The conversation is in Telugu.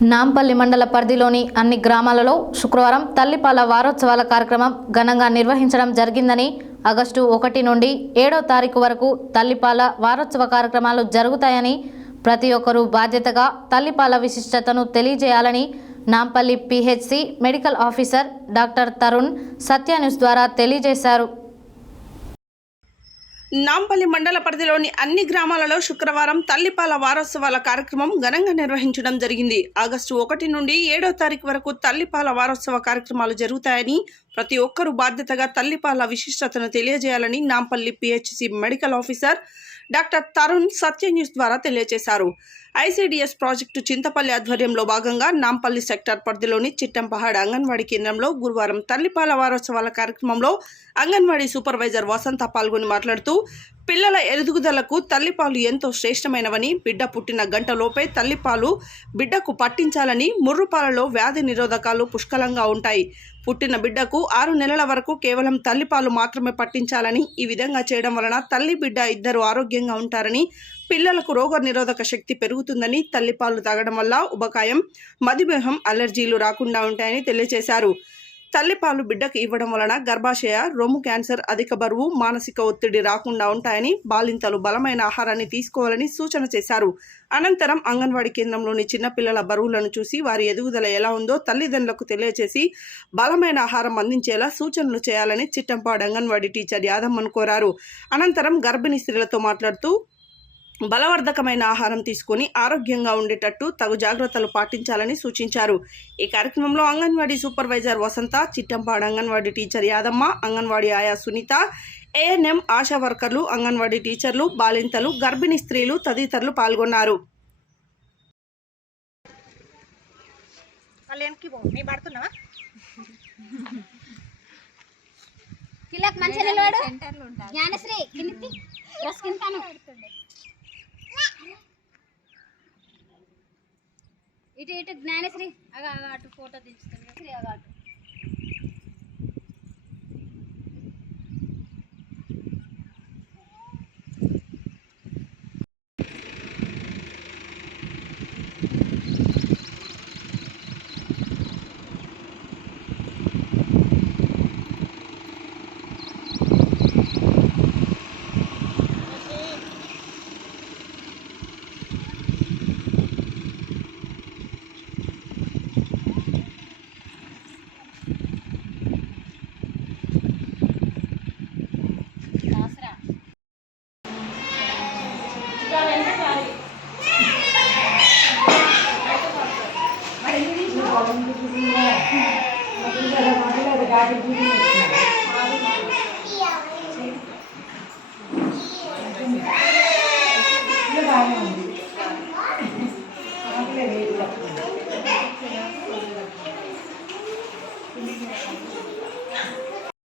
నాంపల్లి మండల పరిధిలోని అన్ని గ్రామాలలో శుక్రవారం తల్లిపాల వారోత్సవాల కార్యక్రమం ఘనంగా నిర్వహించడం జరిగిందని ఆగస్టు 1 నుండి 7వ తారీఖు వరకు తల్లిపాల వారోత్సవ కార్యక్రమాలు జరుగుతాయని ప్రతి ఒక్కరూ బాధ్యతగా తల్లిపాల విశిష్టతను తెలియజేయాలని Nampally PHC medical officer doctor Tarun Satya News ద్వారా తెలియజేశారు. నాంపల్లి మండల పరిధిలోని అన్ని గ్రామాలలో శుక్రవారం తల్లిపాల వారోత్సవాల కార్యక్రమం ఘనంగా నిర్వహించడం జరిగింది. ఆగస్టు 1 నుండి 7వ తారీఖు వరకు తల్లిపాల వారోత్సవ కార్యక్రమాలు జరుగుతాయని ప్రతి ఒక్కరూ బాధ్యతగా తల్లిపాల విశిష్టతను తెలియజేయాలని Nampally PHC medical officer doctor Tarun Satya News ద్వారా తెలియజేశారు. ఐసిడిఎస్ ప్రాజెక్టు చింతపల్లి ఆధ్వర్యంలో భాగంగా నాంపల్లి సెక్టార్ పరిధిలోని చిట్టంపహాడ్ అంగన్వాడీ కేంద్రంలో గురువారం తల్లిపాల వారోత్సవాల కార్యక్రమంలో అంగన్వాడీ సూపర్వైజర్ వసంత పాల్గొని మాట్లాడుతూ పిల్లల ఎదుగుదలకు తల్లిపాలు ఎంతో శ్రేష్టమైనవని, బిడ్డ పుట్టిన గంటలోపే తల్లిపాలు బిడ్డకు పట్టించాలని, ముర్రుపాలలో వ్యాధి నిరోధకాలు పుష్కలంగా ఉంటాయి. పుట్టిన బిడ్డకు 6 నెలల వరకు కేవలం తల్లిపాలు మాత్రమే పట్టించాలని, ఈ విధంగా చేయడం వలన తల్లి బిడ్డ ఇద్దరు ఆరోగ్యంగా ఉంటారని, పిల్లలకు రోగ నిరోధక శక్తి పెరుగుతుందని, తల్లిపాలు తాగడం వల్ల ఉబకాయం, మధుమేహం, అలర్జీలు రాకుండా ఉంటాయని తెలియజేశారు. తల్లిపాలు బిడ్డకు ఇవ్వడం వలన గర్భాశయ, రొమ్ము క్యాన్సర్, అధిక బరువు, మానసిక ఒత్తిడి రాకుండా ఉంటాయని, బాలింతలు బలమైన ఆహారాన్ని తీసుకోవాలని సూచన చేశారు. అనంతరం అంగన్వాడీ కేంద్రంలోని చిన్నపిల్లల బరువులను చూసి వారి ఎదుగుదల ఎలా ఉందో తల్లిదండ్రులకు తెలియజేసి బలమైన ఆహారం అందించేలా సూచనలు చేయాలని చిట్టంపాడు అంగన్వాడీ టీచర్ యాదమ్మను కోరారు. అనంతరం గర్భిణీ స్త్రీలతో మాట్లాడుతూ బలవర్ధకమైన ఆహారం తీసుకొని ఆరోగ్యంగా ఉండేటట్టు తగు జాగ్రత్తలు పాటించాలని సూచించారు. ఈ కార్యక్రమంలో అంగన్వాడీ సూపర్వైజర్ వసంత, చిట్టంపాడు అంగన్వాడీ టీచర్ యాదమ్మ, అంగన్వాడీ ఆయా సునీత, ఏఎన్ఎం, ఆశా వర్కర్లు, అంగన్వాడీ టీచర్లు, బాలింతలు, గర్భిణీ స్త్రీలు తదితరులు పాల్గొన్నారు. ఇటు జ్ఞానశ్రీ అటు ఫోటో తీస్తుంది అటు